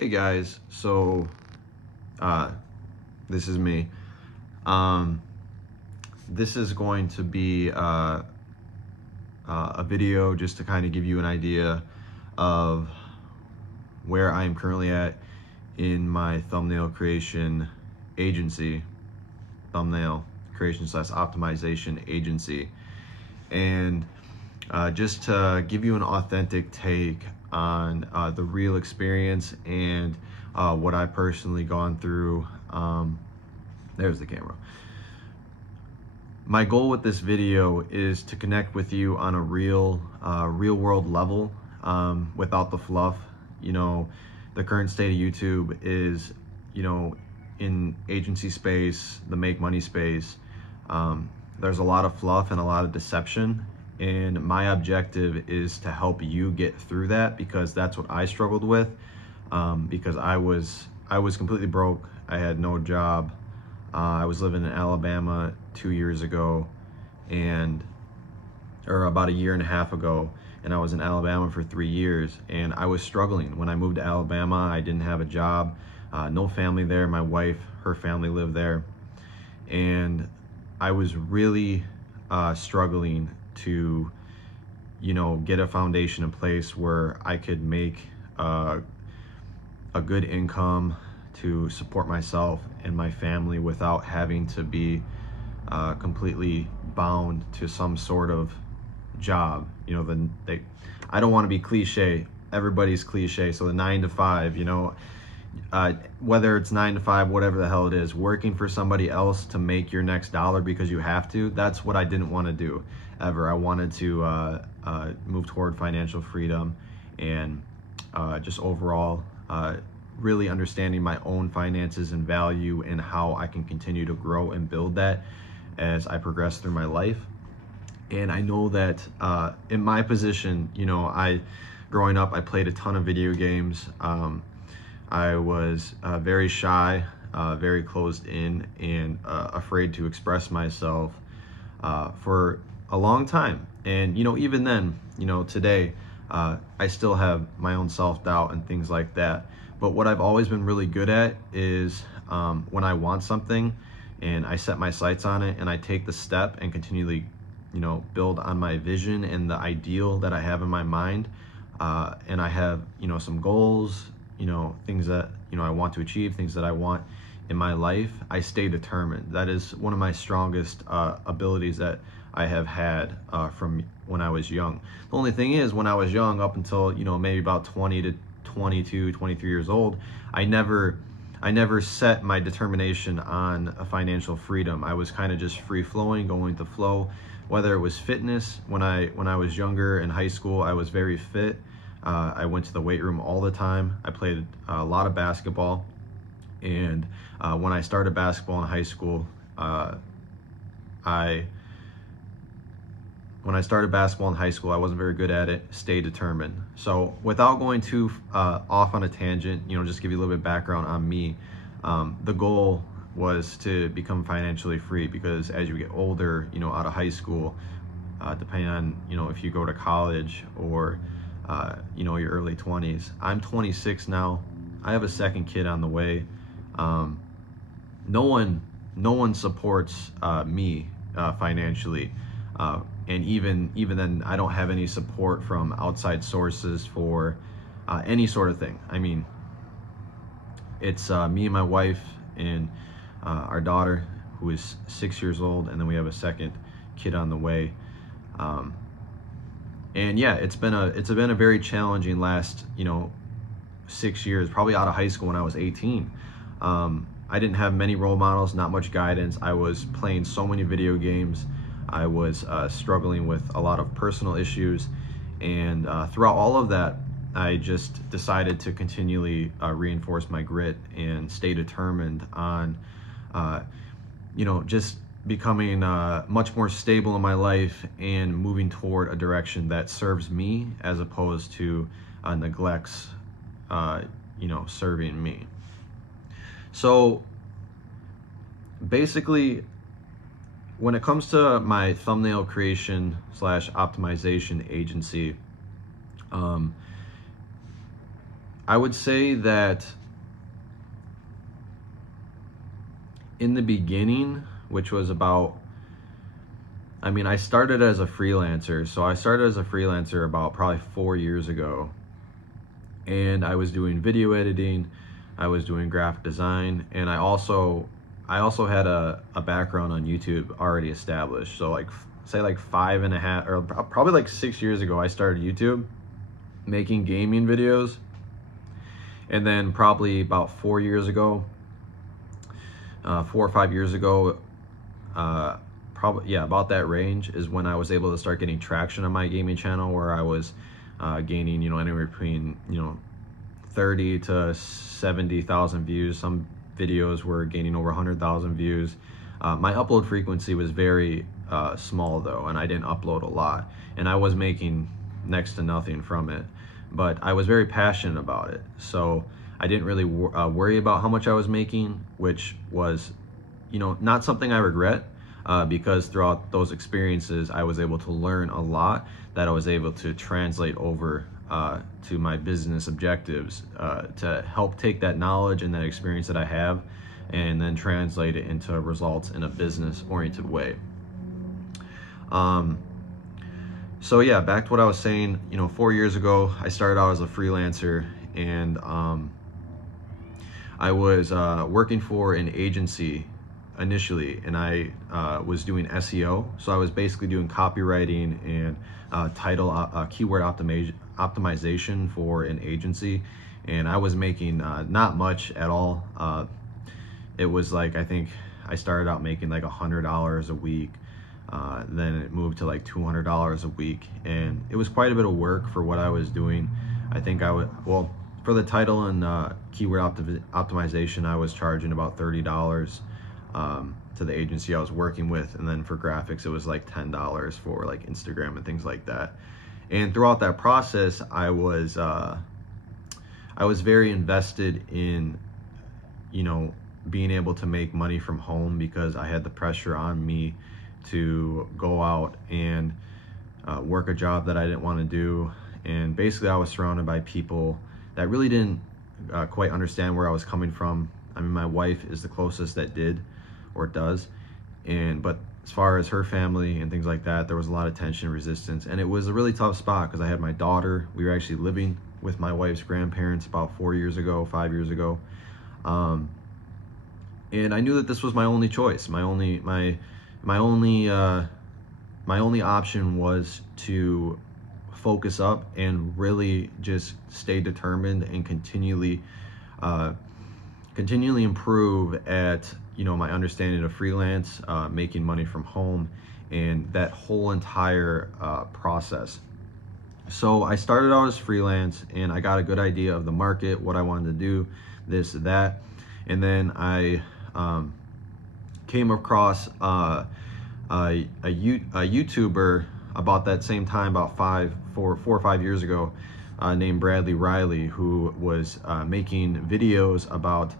Hey guys, so this is me. Um, this is going to be a video just to kind of give you an idea of where I am currently at in my thumbnail creation agency, thumbnail creation / optimization agency, and just to give you an authentic take on the real experience and what I personally gone through. There's the camera. My goal with this video is to connect with you on a real world level, without the fluff. You know, the current state of YouTube is, in agency space, the make money space, there's a lot of fluff and a lot of deception. And my objective is to help you get through that, because that's what I struggled with. Because I was completely broke. I had no job. I was living in Alabama 2 years ago, or about a year and a half ago, and I was in Alabama for 3 years, and I was struggling. When I moved to Alabama, I didn't have a job, no family there. My wife, her family lived there, and I was really struggling to, get a foundation in place where I could make a good income to support myself and my family without having to be completely bound to some sort of job. I don't want to be cliche. Everybody's cliche. So the 9 to 5, whether it's 9 to 5, whatever the hell it is, working for somebody else to make your next dollar because you have to, that's what I didn't want to do ever. I wanted to move toward financial freedom and just overall really understanding my own finances and value, and how I can continue to grow and build that as I progress through my life. And I know that in my position, growing up, I played a ton of video games. I was very shy, very closed in, and afraid to express myself for a long time. And, even then, today, I still have my own self-doubt and things like that. But what I've always been really good at is when I want something and I set my sights on it and I take the step and continually, build on my vision and the ideal that I have in my mind, and I have, some goals, things that, I want to achieve, things that I want in my life, I stay determined. That is one of my strongest abilities that I have had from when I was young. The only thing is, when I was young, up until, maybe about 20 to 22, 23 years old, I never set my determination on a financial freedom. I was kind of just free flowing, going with the flow. Whether it was fitness, when I was younger in high school, I was very fit. I went to the weight room all the time. I played a lot of basketball, and when I started basketball in high school, When I started basketball in high school, I wasn't very good at it. Stay determined. So without going too off on a tangent, just give you a little bit of background on me. The goal was to become financially free, because as you get older, out of high school, depending on, if you go to college or, your early 20s. I'm 26 now. I have a second kid on the way. No one supports me financially. And even then, I don't have any support from outside sources for any sort of thing. I mean, it's me and my wife and our daughter, who is 6 years old, and then we have a second kid on the way. And yeah, it's been a very challenging last 6 years. Probably out of high school when I was 18. I didn't have many role models, not much guidance. I was playing so many video games. I was struggling with a lot of personal issues, and throughout all of that, I just decided to continually reinforce my grit and stay determined on, just becoming much more stable in my life and moving toward a direction that serves me as opposed to neglects, serving me. So basically, when it comes to my thumbnail creation / optimization agency, I would say that in the beginning, which was about, I started as a freelancer. So I started as a freelancer about probably 4 years ago. And I was doing video editing, I was doing graphic design, and I also had a background on YouTube already established. So like, say like 5.5 or probably like 6 years ago, I started YouTube making gaming videos. And then probably about 4 years ago, 4 or 5 years ago, about that range is when I was able to start getting traction on my gaming channel, where I was gaining, anywhere between 30 to 70,000 views. Some videos were gaining over 100,000 views. My upload frequency was very small though, and I didn't upload a lot, and I was making next to nothing from it, but I was very passionate about it. So I didn't really worry about how much I was making, which was, not something I regret, because throughout those experiences, I was able to learn a lot that I was able to translate over to my business objectives, to help take that knowledge and that experience that I have and then translate it into results in a business-oriented way. So yeah, back to what I was saying, 4 years ago, I started out as a freelancer, and I was working for an agency initially, and I was doing SEO. So I was basically doing copywriting and keyword optimization for an agency, and I was making not much at all. It was like, I think I started out making like $100 a week. Then it moved to like $200 a week, and it was quite a bit of work for what I was doing. I think for the title and keyword optimization, I was charging about $30 to the agency I was working with, and then for graphics it was like $10 for like Instagram and things like that. And throughout that process, I was very invested in being able to make money from home, because I had the pressure on me to go out and work a job that I didn't want to do. And basically I was surrounded by people that really didn't quite understand where I was coming from. My wife is the closest that did or does, but as far as her family and things like that, there was a lot of tension and resistance, and it was a really tough spot because I had my daughter. We were actually living with my wife's grandparents about 5 years ago, and I knew that this was my only choice. My only option was to focus up and really just stay determined and continually improve at my understanding of freelance, making money from home, and that whole entire process. So I started out as freelance, and I got a good idea of the market, what I wanted to do, this, that, and then I came across a YouTuber about that same time, about 4 or 5 years ago, named Bradley Riley, who was making videos about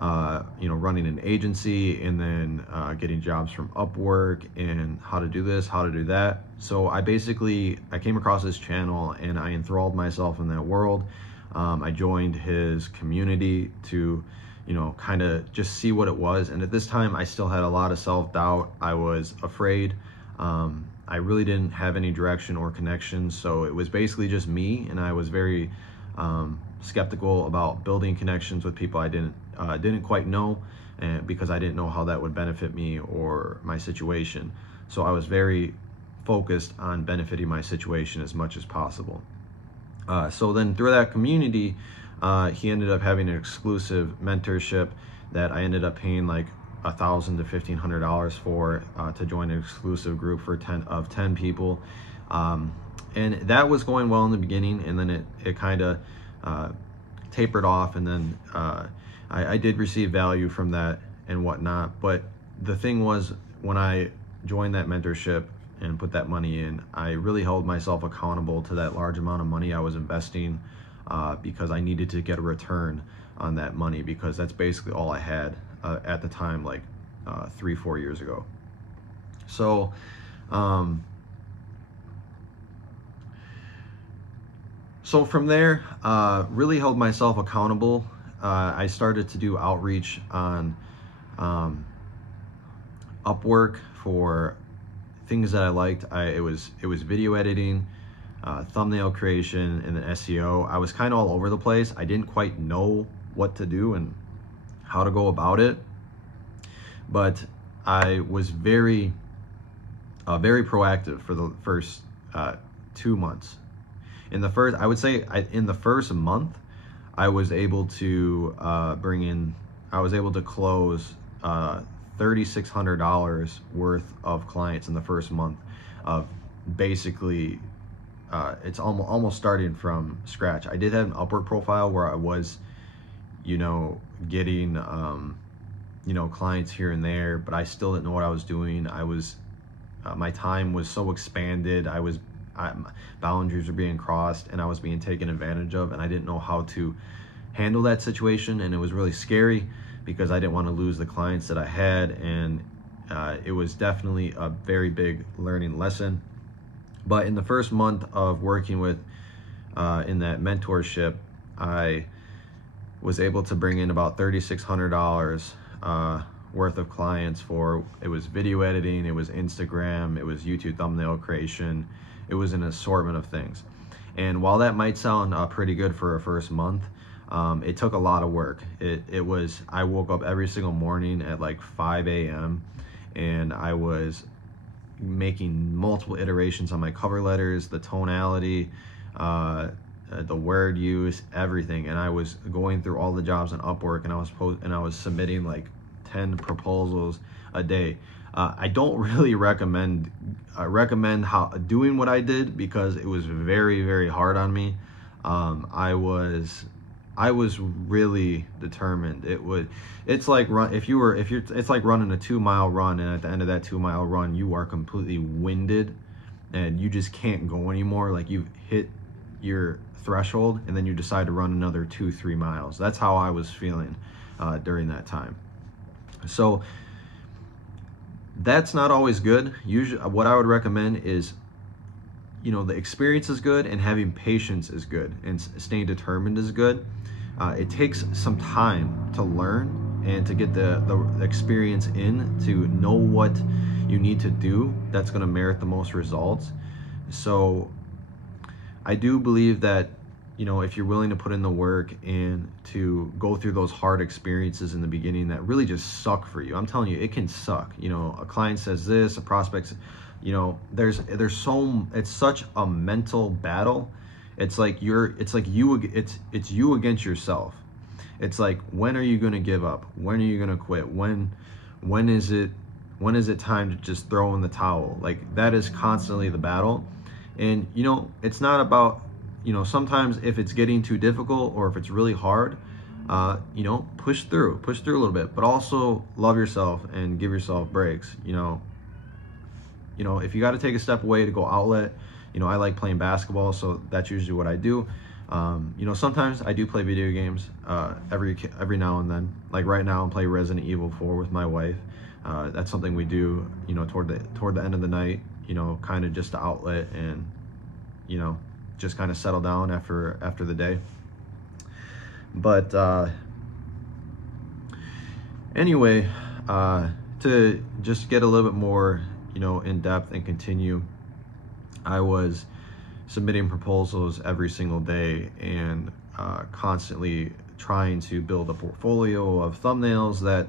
running an agency, and then getting jobs from Upwork, and how to do this, how to do that. So I came across his channel, and I enthralled myself in that world. I joined his community to kind of just see what it was. And at this time, I still had a lot of self-doubt. I was afraid. I really didn't have any direction or connection. So it was basically just me, and I was very skeptical about building connections with people I didn't quite know, because I didn't know how that would benefit me or my situation. So I was very focused on benefiting my situation as much as possible. So then through that community, he ended up having an exclusive mentorship that I ended up paying like $1,000 to $1,500 for, to join an exclusive group for 10 people. And that was going well in the beginning, and then it kind of tapered off, and then I did receive value from that and whatnot. But the thing was, when I joined that mentorship and put that money in, I really held myself accountable to that large amount of money I was investing, because I needed to get a return on that money, because that's basically all I had at the time, like 3-4 years ago. So So from there, really held myself accountable. I started to do outreach on Upwork for things that I liked. It was video editing, thumbnail creation, and then SEO. I was kind of all over the place. I didn't quite know what to do and how to go about it, but I was very proactive for the first 2 months. In the first, I would say, in the first month, I was able to close $3,600 worth of clients in the first month of basically, it's almost starting from scratch. I did have an Upwork profile where I was, getting, clients here and there, but I still didn't know what I was doing. My time was so expanded. Boundaries were being crossed and I was being taken advantage of, and I didn't know how to handle that situation, and it was really scary because I didn't want to lose the clients that I had, and it was definitely a very big learning lesson. But in the first month of working with in that mentorship, I was able to bring in about $3,600 worth of clients it was video editing, it was Instagram, it was YouTube thumbnail creation, it was an assortment of things. And while that might sound pretty good for a first month, it took a lot of work. I woke up every single morning at like 5 a.m. and I was making multiple iterations on my cover letters, the tonality, the word use, everything. And I was going through all the jobs on Upwork, and I was submitting like 10 proposals a day. I don't really recommend doing what I did because it was very, very hard on me. I was really determined. It's like running a 2-mile run, and at the end of that 2-mile run, you are completely winded and you just can't go anymore. Like, you've hit your threshold, and then you decide to run another 2-3 miles. That's how I was feeling during that time. So that's not always good. Usually what I would recommend is, the experience is good, and having patience is good, and staying determined is good. It takes some time to learn and to get the experience to know what you need to do that's going to merit the most results. So I do believe that, if you're willing to put in the work and to go through those hard experiences in the beginning that really just suck for you. I'm telling you, it can suck. A client says this, a prospect, it's such a mental battle. It's you against yourself. It's like, when are you going to give up? When are you going to quit? When is it time to just throw in the towel? Like, that is constantly the battle. And it's not about, sometimes if it's getting too difficult or if it's really hard, push through a little bit, but also love yourself and give yourself breaks. If you got to take a step away to go outlet, I like playing basketball, so that's usually what I do. Sometimes I do play video games every now and then. Like right now, I'm playing Resident Evil 4 with my wife. That's something we do, toward the end of the night, kind of just to outlet and, just kind of settle down after the day. But anyway, to just get a little bit more, in depth and continue, I was submitting proposals every single day and constantly trying to build a portfolio of thumbnails that,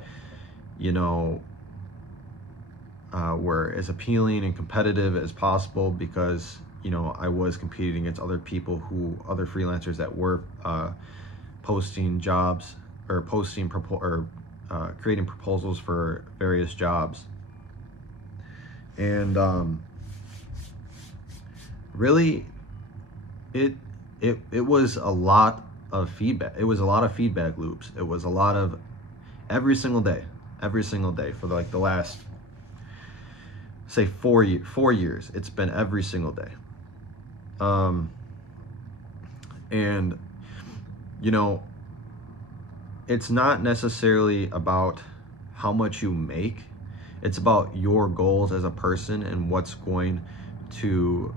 were as appealing and competitive as possible, because I was competing against other freelancers that were posting jobs or creating proposals for various jobs. And really, it was a lot of feedback. It was a lot of feedback loops. It was a lot of every single day for like the last, say, 4 years. It's been every single day. And it's not necessarily about how much you make. It's about your goals as a person and what's going to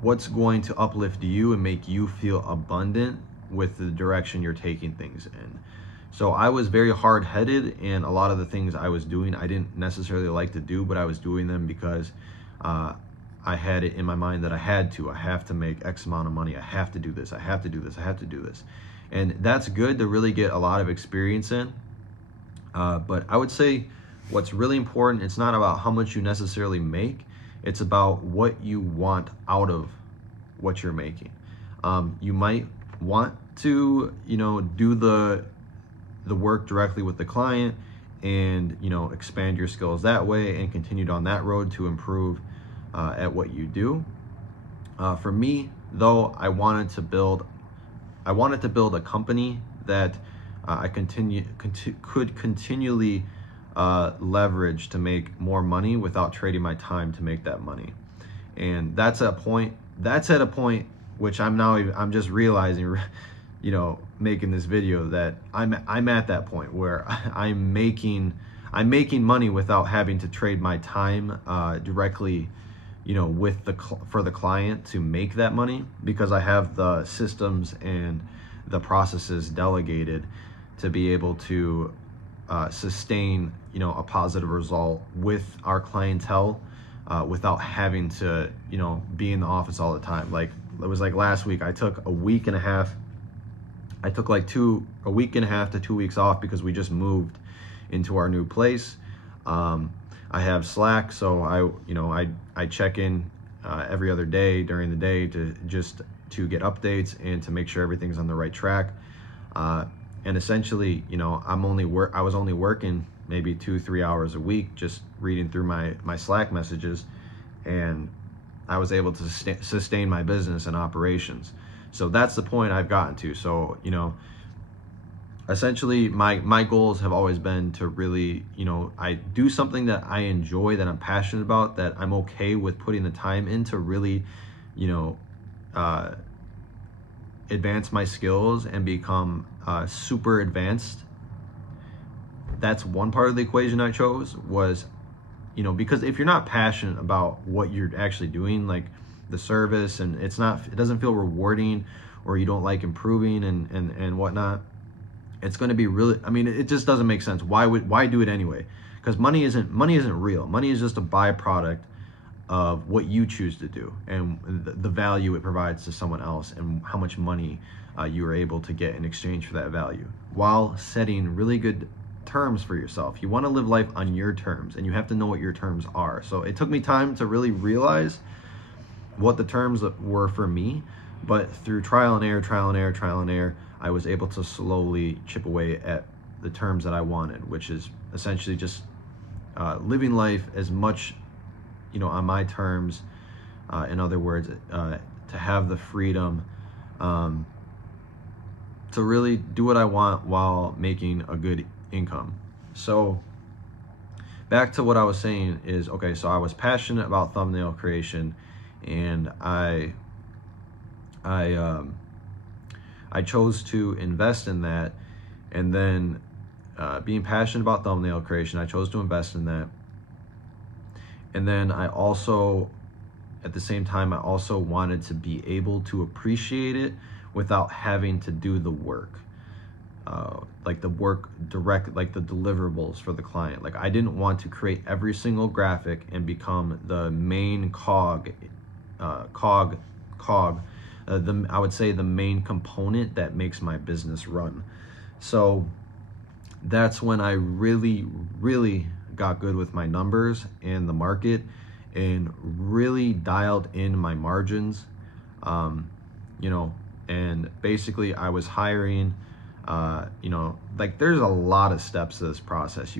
what's going to uplift you and make you feel abundant with the direction you're taking things in. So I was very hard-headed, and a lot of the things I was doing I didn't necessarily like to do, but I was doing them because I had it in my mind that I have to make X amount of money, I have to do this, I have to do this, I have to do this. And that's good to really get a lot of experience in. But I would say what's really important, it's not about how much you necessarily make, it's about what you want out of what you're making. You might want to, do the work directly with the client and, expand your skills that way and continue down that road to improve at what you do. For me, though, I wanted to build a company that I could continually leverage to make more money without trading my time to make that money. And that's at a point which I'm just realizing, making this video, that I'm at that point where I'm making money without having to trade my time directly, for the client to make that money, because I have the systems and the processes delegated to be able to sustain, a positive result with our clientele without having to, be in the office all the time. Like, it was like last week, I took a week and a half to 2 weeks off because we just moved into our new place. I have Slack, so I check in every other day during the day to get updates and to make sure everything's on the right track. And essentially, I was only working maybe 2-3 hours a week, just reading through my Slack messages, and I was able to sustain my business and operations. So that's the point I've gotten to. So, essentially my goals have always been to really, I do something that I enjoy, that I'm passionate about, that I'm okay with putting the time in to really, advance my skills and become super advanced. That's one part of the equation I chose, was, because if you're not passionate about what you're actually doing, like the service, and it doesn't feel rewarding, or you don't like improving and whatnot, it's going to be really, it just doesn't make sense. Why do it anyway? Because money isn't real. Money is just a byproduct of what you choose to do, and the value it provides to someone else, and how much money you are able to get in exchange for that value, while setting really good terms for yourself. You want to live life on your terms, and you have to know what your terms are. So it took me time to really realize what the terms were for me, but through trial and error, I was able to slowly chip away at the terms that I wanted, which is essentially just living life as much, on my terms. In other words, to have the freedom to really do what I want while making a good income. So back to what I was saying is, okay, so I was passionate about thumbnail creation, and I chose to invest in that. And then being passionate about thumbnail creation, I chose to invest in that. And then I also, at the same time, I also wanted to be able to appreciate it without having to do the work. Like the work direct, like the deliverables for the client. Like, I didn't want to create every single graphic and become the main I would say the main component that makes my business run. So that's when I really got good with my numbers and the market, and really dialed in my margins. And basically I was hiring, like, there's a lot of steps to this process.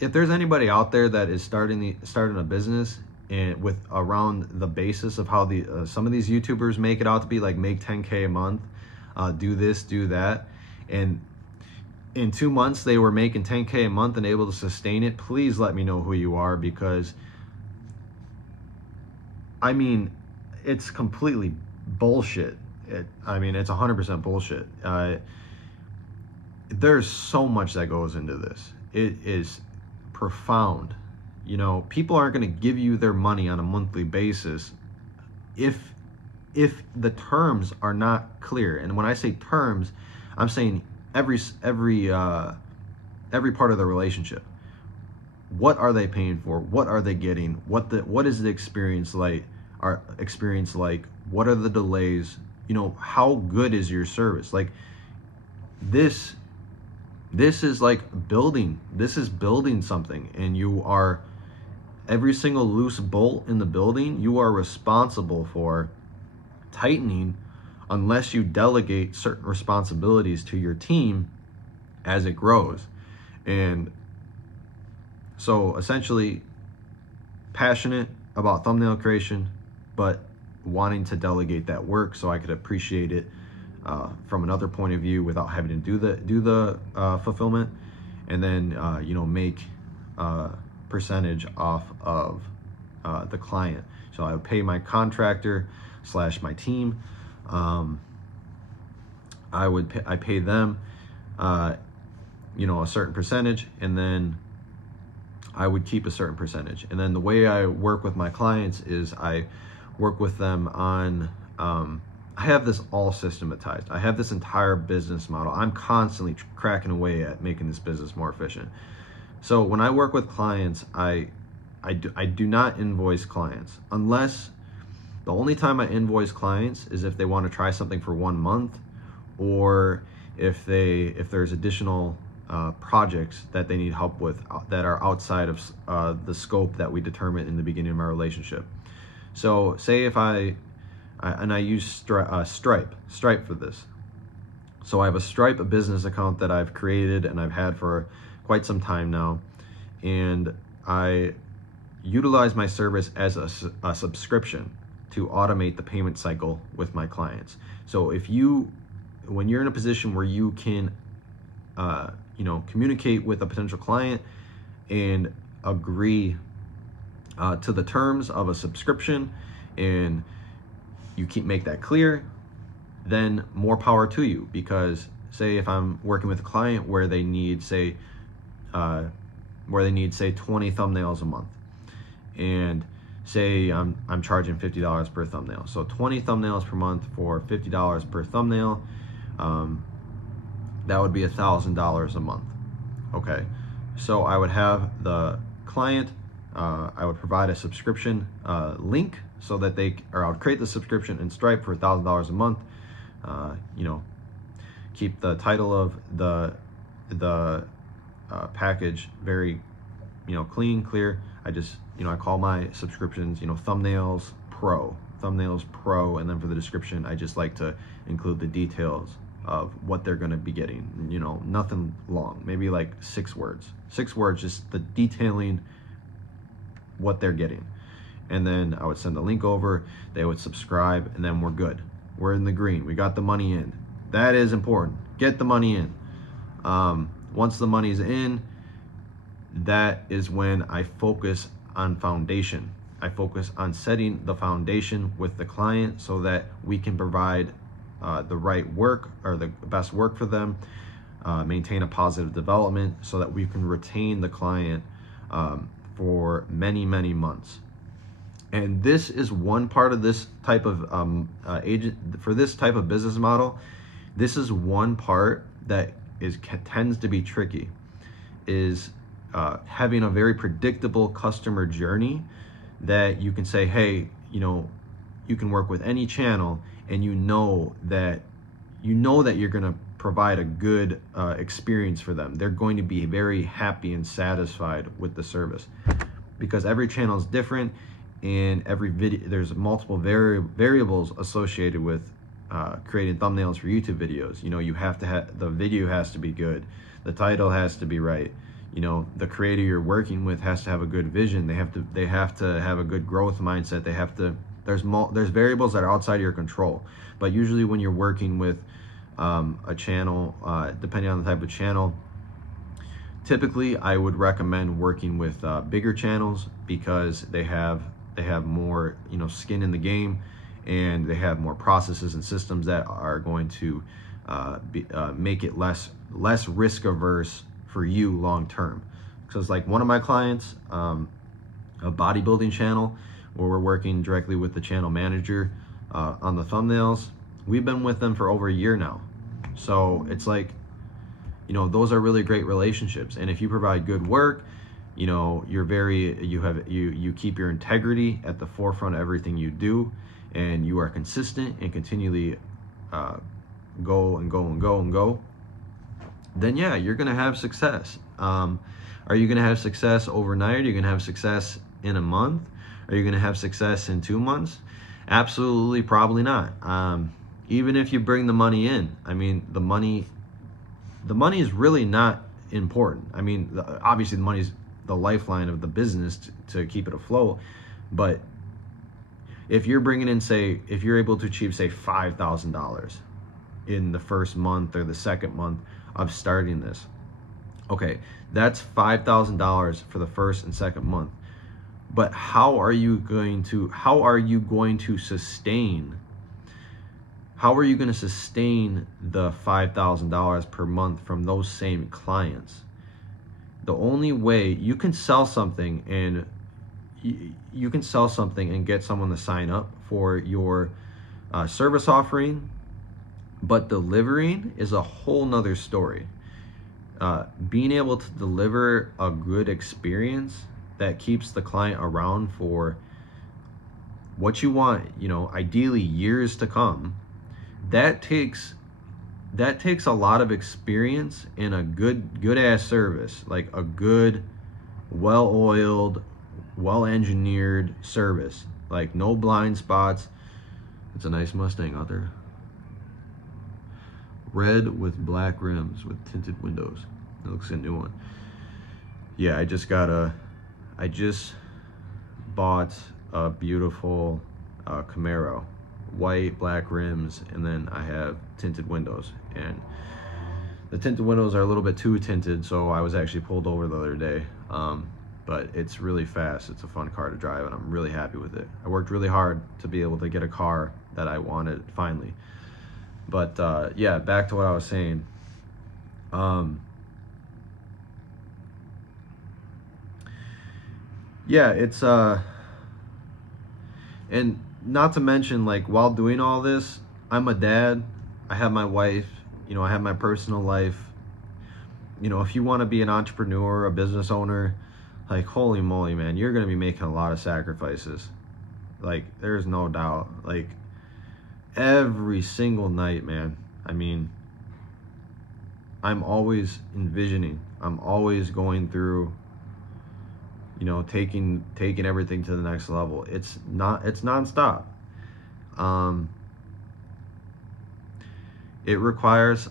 If there's anybody out there that is starting a business, and with around the basis of how some of these YouTubers make it out to be, like, make 10K a month, do this, do that, and in 2 months they were making 10K a month and able to sustain it, please let me know who you are, because it's completely bullshit. It's 100% bullshit. There's so much that goes into this. It is profound, people aren't going to give you their money on a monthly basis if the terms are not clear. And when I say terms, I'm saying every part of the relationship. What are they paying for? What are they getting? What is the experience like? What are the delays? How good is your service? Like this is like building. This is building something, and you are every single loose bolt in the building. You are responsible for tightening, unless you delegate certain responsibilities to your team as it grows. And so essentially, passionate about thumbnail creation, but wanting to delegate that work so I could appreciate it from another point of view without having to do the fulfillment, and then make percentage off of the client. So I would pay my contractor / my team. I pay them a certain percentage, and then I would keep a certain percentage. And then the way I work with my clients is I work with them on I have this all systematized. I have this entire business model. I'm constantly cracking away at making this business more efficient. So when I work with clients, I do not invoice clients, unless the only time I invoice clients is if they want to try something for 1 month, or if there's additional projects that they need help with that are outside of the scope that we determine in the beginning of our relationship. So say if I use Stripe for this. So I have a Stripe business account that I've created and I've had for quite some time now, and I utilize my service as a subscription to automate the payment cycle with my clients. So when you're in a position where you can communicate with a potential client and agree to the terms of a subscription, and you make that clear, then more power to you. Because say if I'm working with a client where they need say 20 thumbnails a month, and say I'm charging $50 per thumbnail, so 20 thumbnails per month for $50 per thumbnail, that would be $1,000 a month. Okay, so I would have the client, I would provide a subscription link so that I would create the subscription in Stripe for $1,000 a month. Keep the title of the package very clean, clear. I call my subscriptions Thumbnails Pro, and then for the description I just like to include the details of what they're going to be getting. Nothing long, maybe like 6 words, just the detailing what they're getting. And then I would send the link over, they would subscribe, and then we're good. We're in the green. We got the money in. That is important. Get the money in. Once the money's in, that is when I focus on foundation. I focus on setting the foundation with the client so that we can provide the right work, or the best work for them, maintain a positive development so that we can retain the client for many, many months. And this is one part of this type of for this type of business model. This is one part that tends to be tricky, is having a very predictable customer journey that you can say, hey, you can work with any channel, and you know that you're going to provide a good experience for them. They're going to be very happy and satisfied with the service, because every channel is different, and every video, there's multiple variables associated with creating thumbnails for YouTube videos. You have to have, the video has to be good, the title has to be right, the creator you're working with has to have a good vision, they have to have a good growth mindset, there's variables that are outside of your control. But usually when you're working with a channel, depending on the type of channel, typically I would recommend working with bigger channels, because they have more skin in the game, and they have more processes and systems that are going to make it less risk averse for you long term. Because like one of my clients, a bodybuilding channel where we're working directly with the channel manager on the thumbnails. We've been with them for over a year now. So it's like, you know, those are really great relationships. And if you provide good work, you know, you keep your integrity at the forefront of everything you do, and you are consistent and continually go and go and go and go, then yeah, you're gonna have success. Are you gonna have success overnight? Are you gonna have success in a month? Are you gonna have success in 2 months? Absolutely, probably not. Even if you bring the money in, I mean, the money is really not important. I mean, obviously the money's the lifeline of the business to keep it afloat. But if you're bringing in, say, if you're able to achieve, say, $5,000 in the first month or the second month of starting this, okay, that's $5,000 for the first and second month. But how are you going to sustain the $5,000 per month from those same clients? The only way you can sell something and get someone to sign up for your service offering, but delivering is a whole nother story. Being able to deliver a good experience that keeps the client around for what you want, you know, ideally years to come, that takes a lot of experience in a good ass service, like a good, well-oiled, well-engineered service, like no blind spots. It's a nice Mustang out there, red with black rims with tinted windows. It looks like a new one. Yeah, I just bought a beautiful Camaro, white, black rims, and then I have tinted windows, and the tinted windows are a little bit too tinted, so I was actually pulled over the other day. But it's really fast. It's a fun car to drive, and I'm really happy with it. I worked really hard to be able to get a car that I wanted finally. But yeah, back to what I was saying. Yeah, it's and not to mention, like, while doing all this, I'm a dad, I have my wife, you know, I have my personal life. You know, if you want to be an entrepreneur, a business owner, like, holy moly, man, you're going to be making a lot of sacrifices. Like, there's no doubt. Like, every single night, man, I mean, I'm always envisioning, I'm always going through, you know, taking everything to the next level. It's nonstop. It requires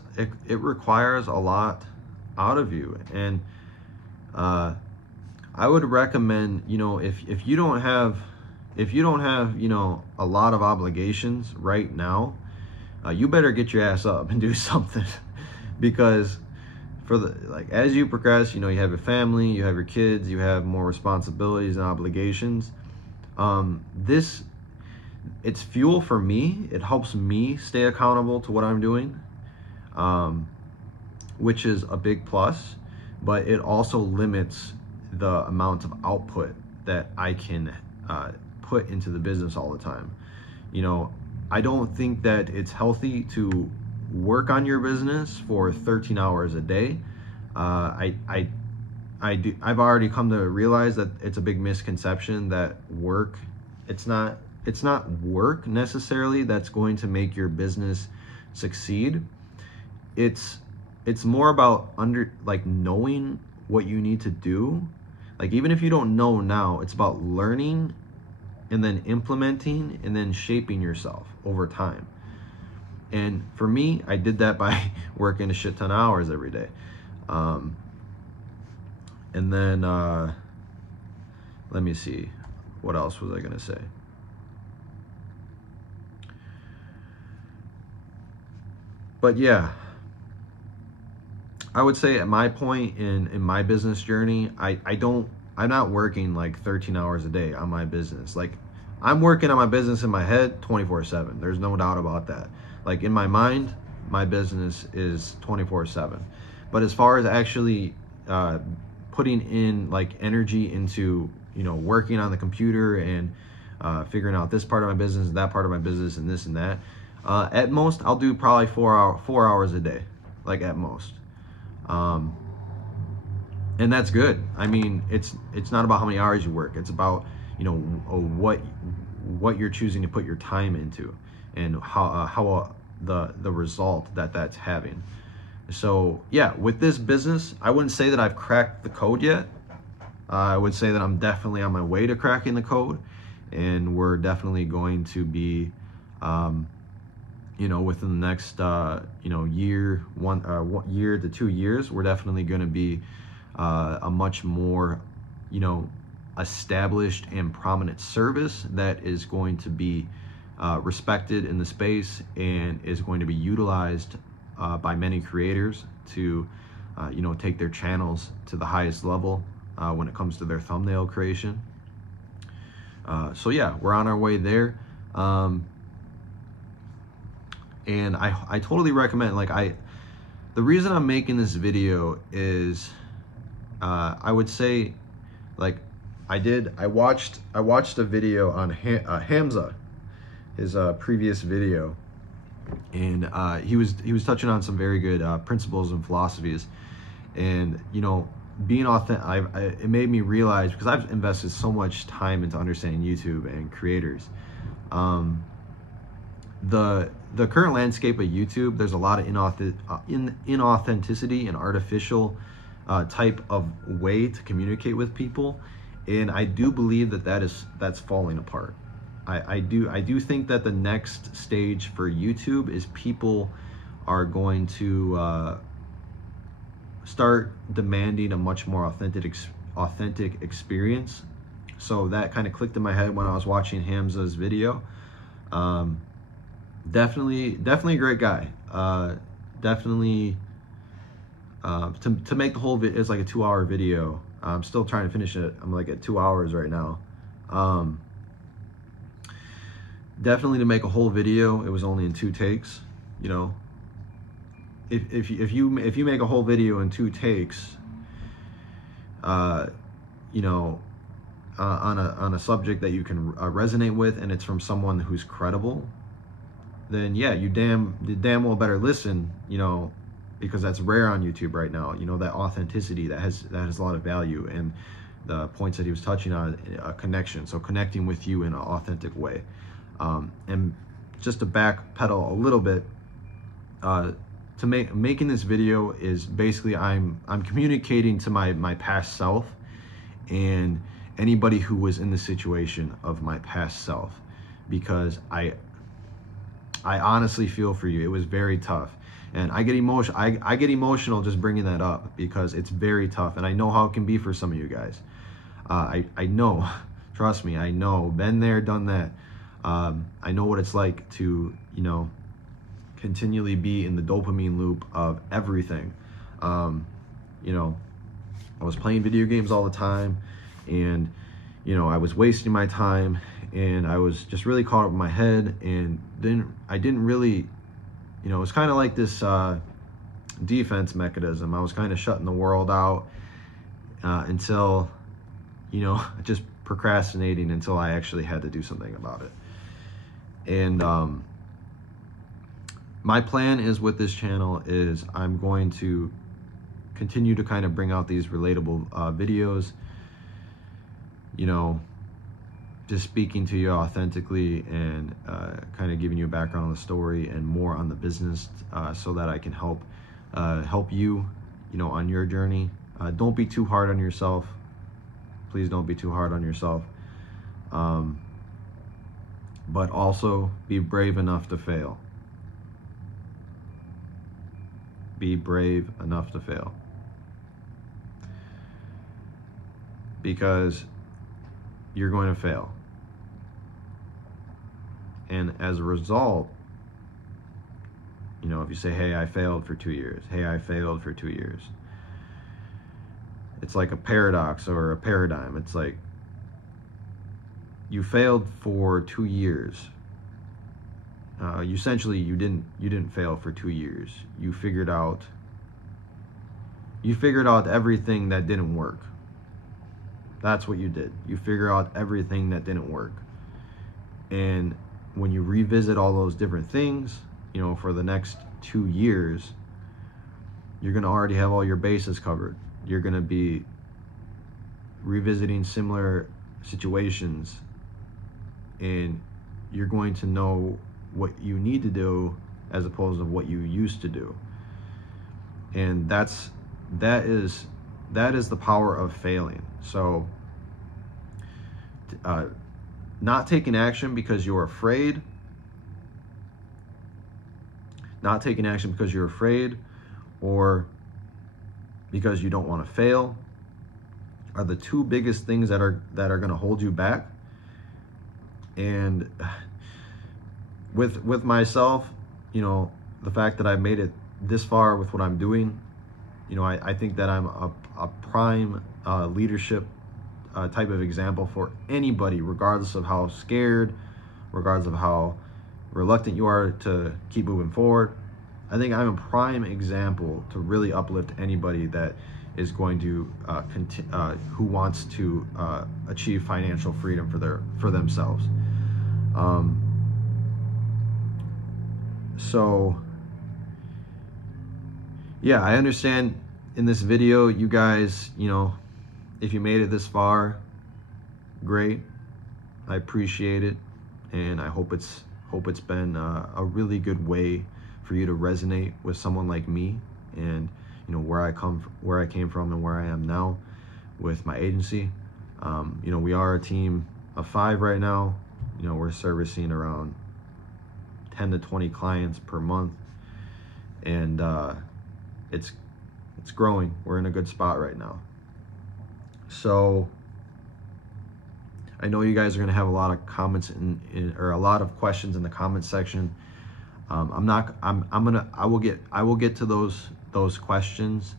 a lot out of you, and I would recommend, you know, if you don't have, you know, a lot of obligations right now, you better get your ass up and do something. Because as you progress, you know, you have a family, you have your kids, you have more responsibilities and obligations. It's fuel for me. It helps me stay accountable to what I'm doing, which is a big plus, but it also limits the amount of output that I can put into the business all the time. You know, I don't think that it's healthy to work on your business for 13 hours a day. I've already come to realize that it's a big misconception that it's not work necessarily that's going to make your business succeed. It's more about knowing what you need to do. Like, even if you don't know now, it's about learning and then implementing and then shaping yourself over time. And for me, I did that by working a shit ton of hours every day. And then let me see, what else was I gonna say? But yeah, I would say at my point in my business journey, I'm not working like 13 hours a day on my business. Like, I'm working on my business in my head 24/7. There's no doubt about that. Like, in my mind, my business is 24/7. But as far as actually putting in like energy into, working on the computer and figuring out this part of my business, that part of my business, and this and that. At most, I'll do probably 4 hours a day, like at most. And that's good. I mean, it's not about how many hours you work. It's about, what you're choosing to put your time into, and how the result that's having. So yeah, with this business, I wouldn't say that I've cracked the code yet. I would say that I'm definitely on my way to cracking the code, and we're definitely going to be, within the next, year to 2 years, we're definitely going to be a much more, established and prominent service that is going to be respected in the space and is going to be utilized by many creators to, take their channels to the highest level when it comes to their thumbnail creation. So yeah, we're on our way there. And I totally recommend, the reason I'm making this video is, I would say, I watched a video on Hamza, his previous video, and he was touching on some very good principles and philosophies, and being authentic. It made me realize, because I've invested so much time into understanding YouTube and creators, the current landscape of YouTube, there's a lot of inauthenticity and artificial type of way to communicate with people, and I do believe that's falling apart. I do think that the next stage for YouTube is people are going to start demanding a much more authentic experience. So that kind of clicked in my head when I was watching Hamza's video. Definitely a great guy. Definitely to make the whole video, it's like a 2-hour video. I'm still trying to finish it. I'm like at 2 hours right now. Definitely to make a whole video, it was only in 2 takes. If you make a whole video in 2 takes, on a subject that you can resonate with, and it's from someone who's credible, then yeah, you damn well better listen, because that's rare on YouTube right now. That authenticity that has a lot of value, and the points that he was touching on, a connection. So connecting with you in an authentic way. And just to backpedal a little bit, making this video is basically I'm communicating to my past self and anybody who was in the situation of my past self, because I honestly feel for you. It was very tough, and I get emotional just bringing that up, because it's very tough, and I know how it can be for some of you guys. I know, trust me, I know, been there, done that. I know what it's like to continually be in the dopamine loop of everything. I was playing video games all the time, and I was wasting my time, and I was just really caught up in my head, and I didn't really, it was kind of like this defense mechanism. I was kind of shutting the world out until, just procrastinating until I actually had to do something about it. And my plan is, with this channel, is I'm going to continue to kind of bring out these relatable videos, just speaking to you authentically, and kind of giving you a background on the story and more on the business, so that I can help you, on your journey. Don't be too hard on yourself. Please don't be too hard on yourself. But also be brave enough to fail. Be brave enough to fail. Because you're going to fail. And as a result, if you say, hey, I failed for 2 years. Hey, I failed for 2 years. It's like a paradox or a paradigm. It's like, you failed for 2 years. Essentially, you didn't fail for 2 years. You figured out everything that didn't work. That's what you did. You figure out everything that didn't work. And when you revisit all those different things, you know, for the next 2 years, you're going to already have all your bases covered. You're going to be revisiting similar situations, and you're going to know what you need to do as opposed to what you used to do. And that is the power of failing. So not taking action because you're afraid, or because you don't want to fail, are the two biggest things that are going to hold you back. And with myself, you know, the fact that I've made it this far with what I'm doing, you know, I think that I'm a prime leadership type of example for anybody, regardless of how scared, regardless of how reluctant you are to keep moving forward. I think I'm a prime example to really uplift anybody that is going to who wants to achieve financial freedom for themselves. So yeah, I understand in this video, you guys, you know, if you made it this far, great. I appreciate it, and I hope it's been a really good way for you to resonate with someone like me, and you know where I came from and where I am now with my agency. You know, we are a team of 5 right now. You know, we're servicing around 10 to 20 clients per month, and it's growing. We're in a good spot right now. So I know you guys are going to have a lot of comments or a lot of questions in the comment section. I will get to those questions.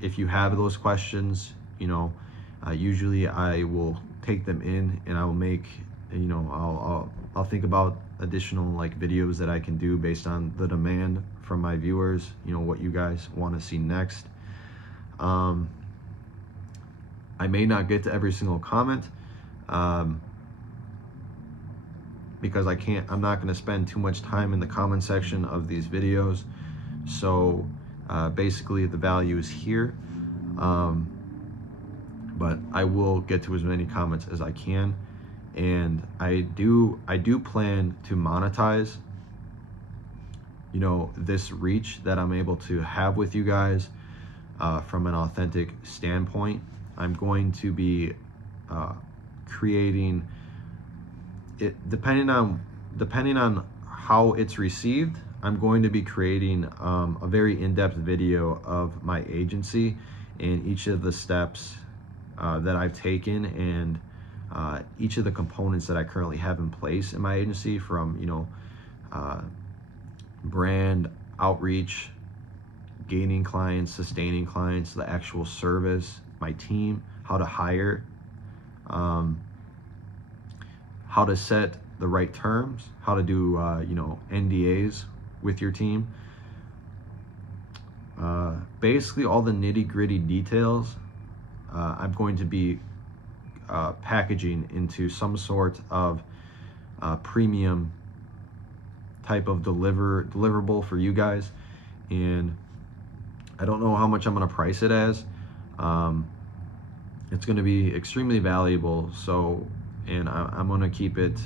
If you have those questions, you know, usually I will take them in, and I will make, you know, I'll think about additional like videos that I can do based on the demand from my viewers, you know, what you guys want to see next. I may not get to every single comment, because I'm not going to spend too much time in the comment section of these videos. So basically the value is here, but I will get to as many comments as I can. And I do plan to monetize, you know, this reach that I'm able to have with you guys from an authentic standpoint. I'm going to be creating it depending on how it's received. I'm going to be creating a very in-depth video of my agency and each of the steps that I've taken, and each of the components that I currently have in place in my agency, from, you know, brand outreach, gaining clients, sustaining clients, the actual service, my team, how to hire, how to set the right terms, how to do you know, NDAs with your team. Basically all the nitty-gritty details I'm going to be packaging into some sort of premium type of deliverable for you guys. And I don't know how much I'm going to price it as. It's going to be extremely valuable. So, and I'm going to keep it,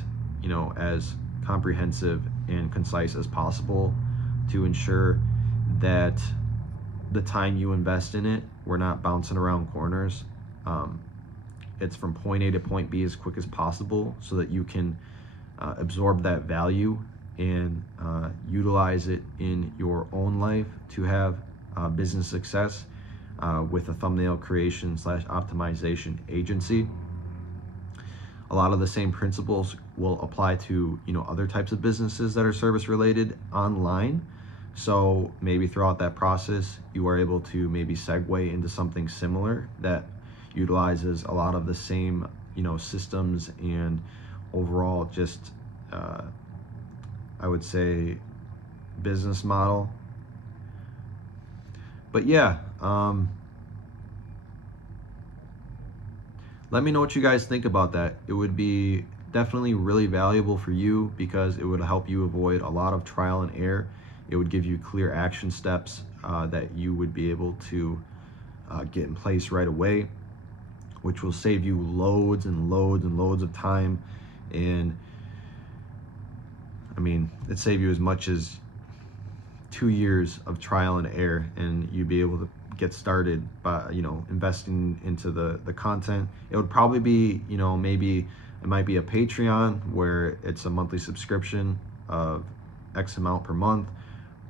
you know, as comprehensive and concise as possible to ensure that the time you invest in it, we're not bouncing around corners. It's from point A to point B as quick as possible, so that you can absorb that value and utilize it in your own life to have business success with a thumbnail creation / optimization agency. A lot of the same principles will apply to, you know, other types of businesses that are service related online. So maybe throughout that process, you are able to maybe segue into something similar that utilizes a lot of the same, you know, systems and overall just I would say business model. But yeah, let me know what you guys think about that. It would be definitely really valuable for you because it would help you avoid a lot of trial and error. It would give you clear action steps that you would be able to get in place right away, which will save you loads and loads and loads of time. And I mean, it'd save you as much as 2 years of trial and error, and you'd be able to get started by, you know, investing into the content. It would probably be, you know, maybe it might be a Patreon where it's a monthly subscription of X amount per month,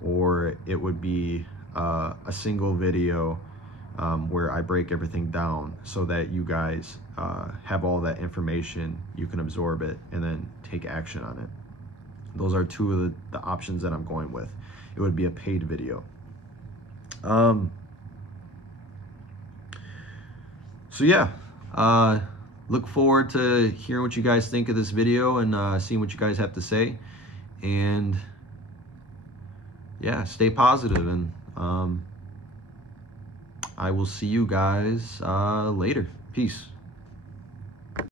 or it would be a single video where I break everything down so that you guys have all that information, you can absorb it and then take action on it. Those are two of the options that I'm going with. It would be a paid video. So yeah, look forward to hearing what you guys think of this video and seeing what you guys have to say. And yeah, stay positive, and I will see you guys later. Peace.